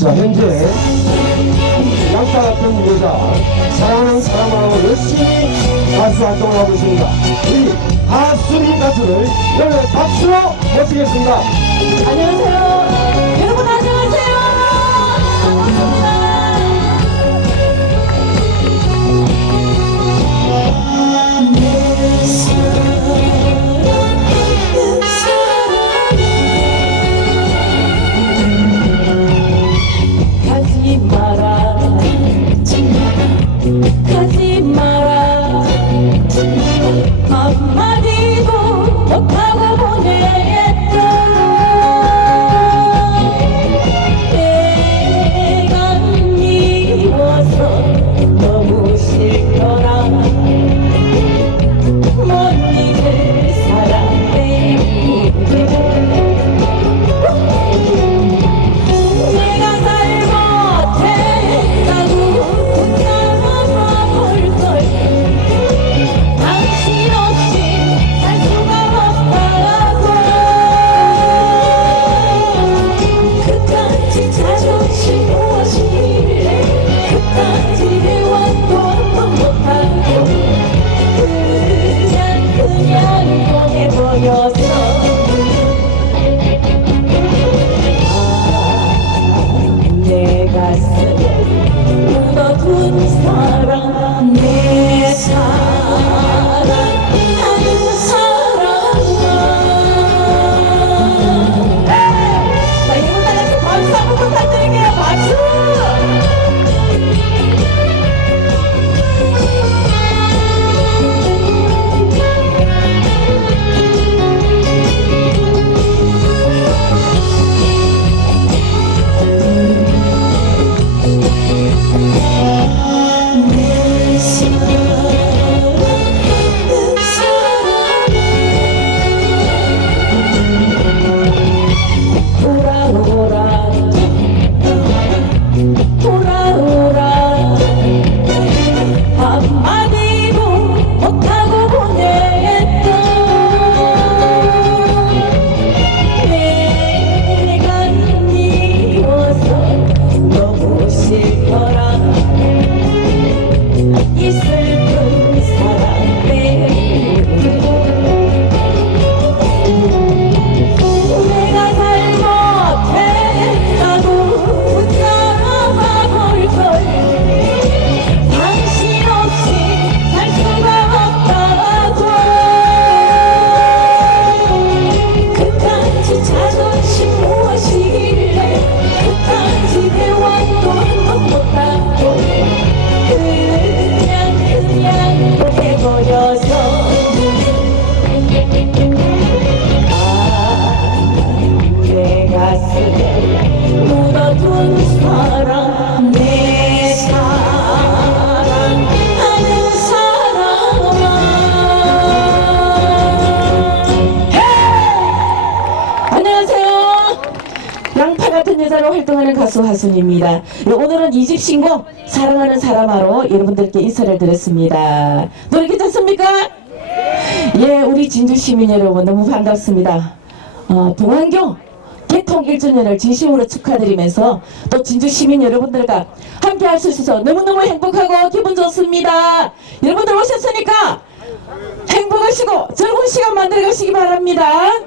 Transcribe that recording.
자, 현재 양파 같은 여자, 사랑하는 사람하고 열심히 가수 활동을 하고 있습니다. 우리 하수민 가수를 여러분의 박수로 모시겠습니다. 안녕하세요. my 양파 같은 여자로 활동하는 가수 하순입니다 네, 오늘은 이집 신곡 사랑하는 사람하로 여러분들께 인사를 드렸습니다 노래 괜찮습니까? 예, 우리 진주 시민 여러분 너무 반갑습니다. 어, 동안경 개통 1주년을 진심으로 축하드리면서 또 진주 시민 여러분들과 함께 할 수 있어서 너무너무 행복하고 기분 좋습니다. 여러분들 오셨으니까 행복하시고 즐거운 시간 만들어 가시기 바랍니다.